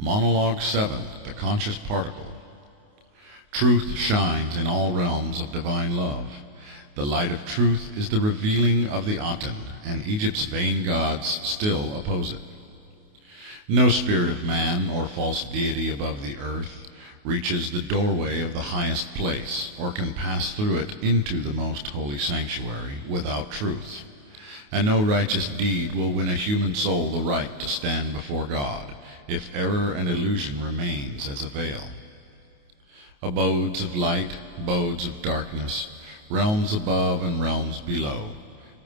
Monologue 7, The Conscious Particle. Truth shines in all realms of divine love. The light of truth is the revealing of the Aten, and Egypt's vain gods still oppose it. No spirit of man or false deity above the earth reaches the doorway of the highest place, or can pass through it into the most holy sanctuary without truth. And no righteous deed will win a human soul the right to stand before God, if error and illusion remains as a veil. Abodes of light, abodes of darkness, realms above and realms below,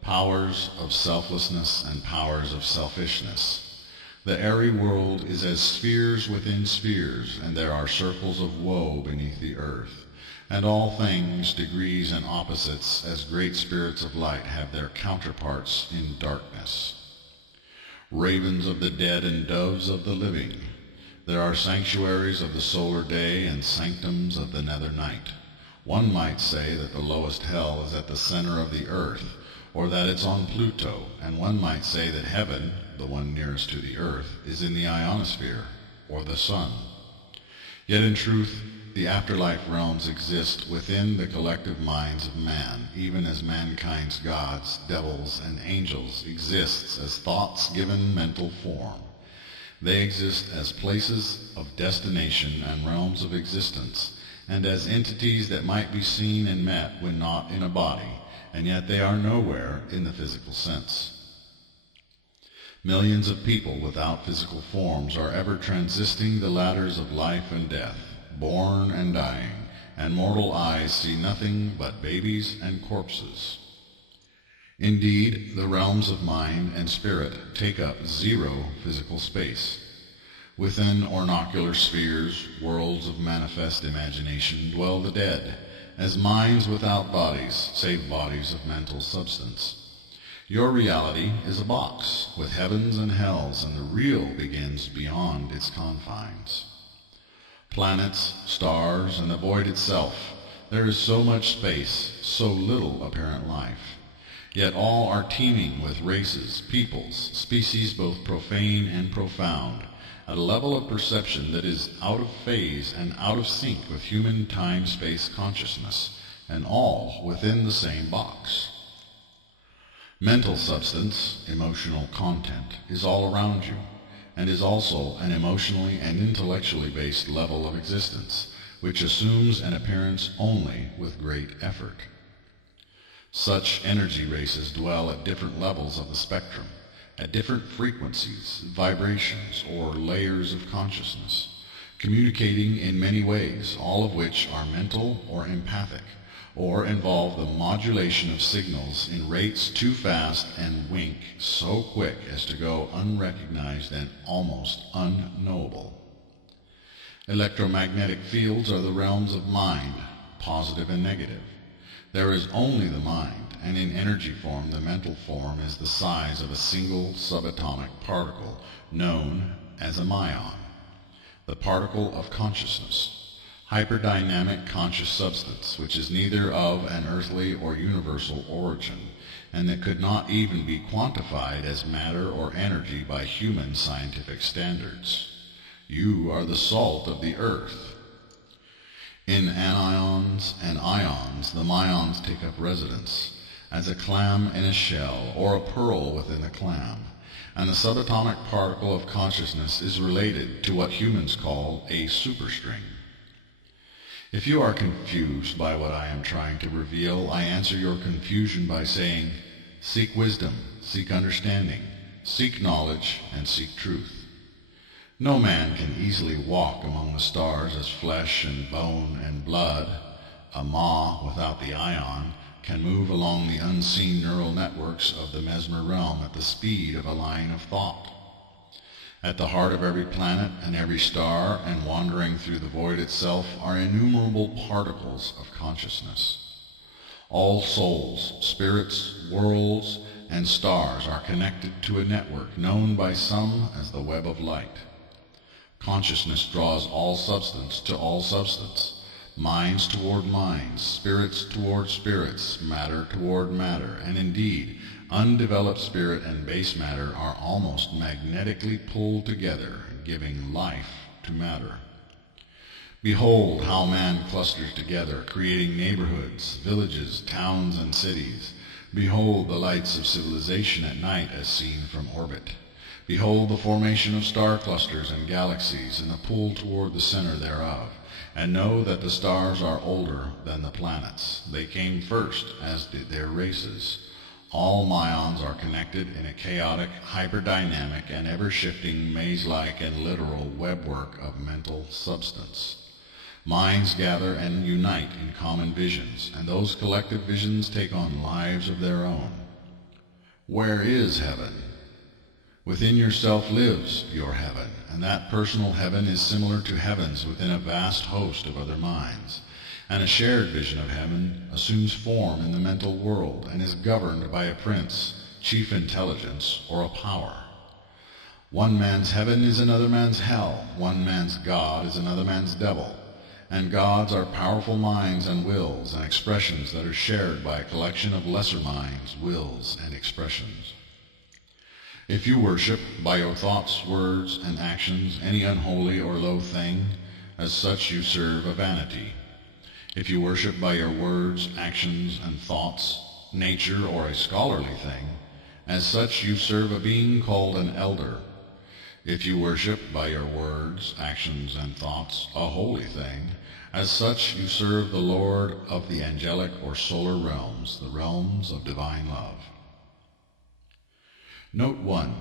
powers of selflessness and powers of selfishness. The airy world is as spheres within spheres, and there are circles of woe beneath the earth, and all things, degrees and opposites, as great spirits of light have their counterparts in darkness. Ravens of the dead and doves of the living, there are sanctuaries of the solar day and sanctums of the nether night. One might say that the lowest hell is at the center of the earth, or that it's on Pluto, and one might say that heaven, the one nearest to the earth, is in the ionosphere, or the sun. Yet in truth, the afterlife realms exist within the collective minds of man, even as mankind's gods, devils, and angels exists as thoughts given mental form. They exist as places of destination and realms of existence, and as entities that might be seen and met when not in a body, and yet they are nowhere in the physical sense. Millions of people without physical forms are ever transisting the ladders of life and death, born and dying, and mortal eyes see nothing but babies and corpses. Indeed, the realms of mind and spirit take up zero physical space. Within ornacular spheres, worlds of manifest imagination, dwell the dead, as minds without bodies, save bodies of mental substance. Your reality is a box, with heavens and hells, and the real begins beyond its confines. Planets, stars, and the void itself, there is so much space, so little apparent life. Yet all are teeming with races, peoples, species both profane and profound, at a level of perception that is out of phase and out of sync with human time-space consciousness, and all within the same box. Mental substance, emotional content, is all around you, and is also an emotionally and intellectually based level of existence, which assumes an appearance only with great effort. Such energy races dwell at different levels of the spectrum, at different frequencies, vibrations, or layers of consciousness, communicating in many ways, all of which are mental or empathic, or involve the modulation of signals in rates too fast and wink so quick as to go unrecognized and almost unknowable. Electromagnetic fields are the realms of mind, positive and negative. There is only the mind, and in energy form the mental form is the size of a single subatomic particle, known as a Maion, the particle of consciousness. Hyperdynamic conscious substance, which is neither of an earthly or universal origin, and that could not even be quantified as matter or energy by human scientific standards. You are the salt of the earth. In anions and ions, the Maions take up residence, as a clam in a shell, or a pearl within a clam, and the subatomic particle of consciousness is related to what humans call a superstring. If you are confused by what I am trying to reveal, I answer your confusion by saying, seek wisdom, seek understanding, seek knowledge, and seek truth. No man can easily walk among the stars as flesh and bone and blood. A Ma without the ion can move along the unseen neural networks of the mesmer realm at the speed of a line of thought. At the heart of every planet and every star, and wandering through the void itself, are innumerable particles of consciousness. All souls, spirits, worlds, and stars are connected to a network known by some as the web of light. Consciousness draws all substance to all substance, minds toward minds, spirits toward spirits, matter toward matter, and indeed, undeveloped spirit and base matter are almost magnetically pulled together, giving life to matter. Behold how man clusters together, creating neighborhoods, villages, towns, and cities. Behold the lights of civilization at night as seen from orbit. Behold the formation of star clusters and galaxies, and the pull toward the center thereof. And know that the stars are older than the planets. They came first, as did their races. All Maions are connected in a chaotic, hyperdynamic, and ever-shifting, maze-like and literal webwork of mental substance. Minds gather and unite in common visions, and those collective visions take on lives of their own. Where is heaven? Within yourself lives your heaven, and that personal heaven is similar to heavens within a vast host of other minds. And a shared vision of heaven assumes form in the mental world and is governed by a prince, chief intelligence, or a power. One man's heaven is another man's hell. One man's God is another man's devil. And gods are powerful minds and wills and expressions that are shared by a collection of lesser minds, wills, and expressions. If you worship by your thoughts, words, and actions any unholy or low thing, as such you serve a vanity. If you worship by your words, actions, and thoughts, nature, or a scholarly thing, as such you serve a being called an elder. If you worship by your words, actions, and thoughts a holy thing, as such you serve the Lord of the angelic or solar realms, the realms of divine love. Note 1.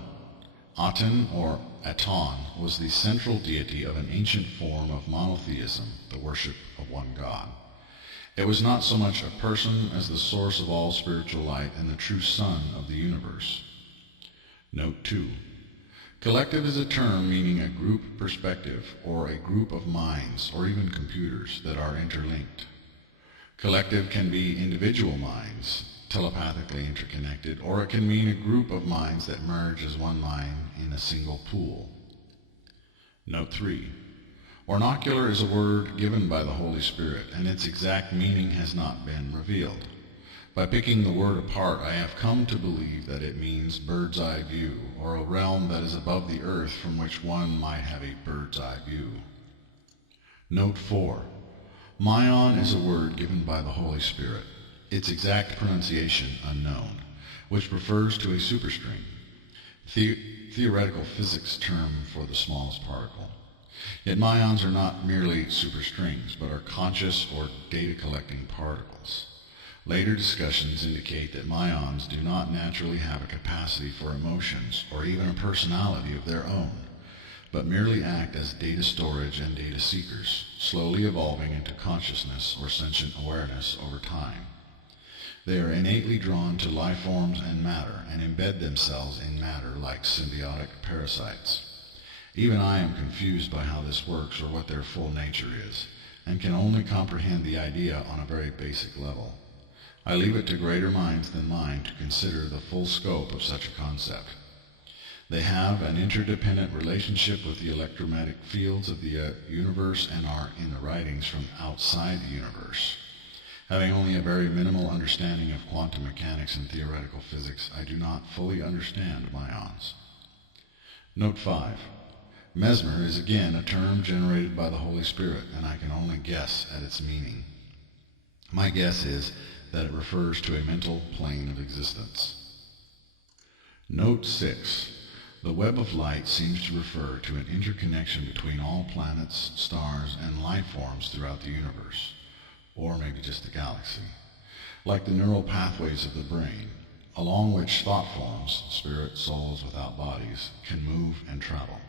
Aten or Aton was the central deity of an ancient form of monotheism, the worship of one God. It was not so much a person as the source of all spiritual light and the true sun of the universe. Note 2. Collective is a term meaning a group perspective or a group of minds or even computers that are interlinked. Collective can be individual minds, telepathically interconnected, or it can mean a group of minds that merge as one mind in a single pool. Note 3. Ornacular is a word given by the Holy Spirit, and its exact meaning has not been revealed. By picking the word apart, I have come to believe that it means bird's eye view, or a realm that is above the earth from which one might have a bird's eye view. Note 4. Maion is a word given by the Holy Spirit, its exact pronunciation unknown, which refers to a superstring, theoretical physics term for the smallest particle. Yet Maions are not merely superstrings, but are conscious or data-collecting particles. Later discussions indicate that Maions do not naturally have a capacity for emotions or even a personality of their own, but merely act as data storage and data seekers, slowly evolving into consciousness or sentient awareness over time. They are innately drawn to life forms and matter and embed themselves in matter like symbiotic parasites. Even I am confused by how this works or what their full nature is, and can only comprehend the idea on a very basic level. I leave it to greater minds than mine to consider the full scope of such a concept. They have an interdependent relationship with the electromagnetic fields of the universe and are in the writings from outside the universe. Having only a very minimal understanding of quantum mechanics and theoretical physics, I do not fully understand Maions. Note 5. Mesmer is again a term generated by the Holy Spirit, and I can only guess at its meaning. My guess is that it refers to a mental plane of existence. Note 6. The web of light seems to refer to an interconnection between all planets, stars, and life forms throughout the universe, or maybe just the galaxy, like the neural pathways of the brain, along which thought forms, spirit souls without bodies, can move and travel.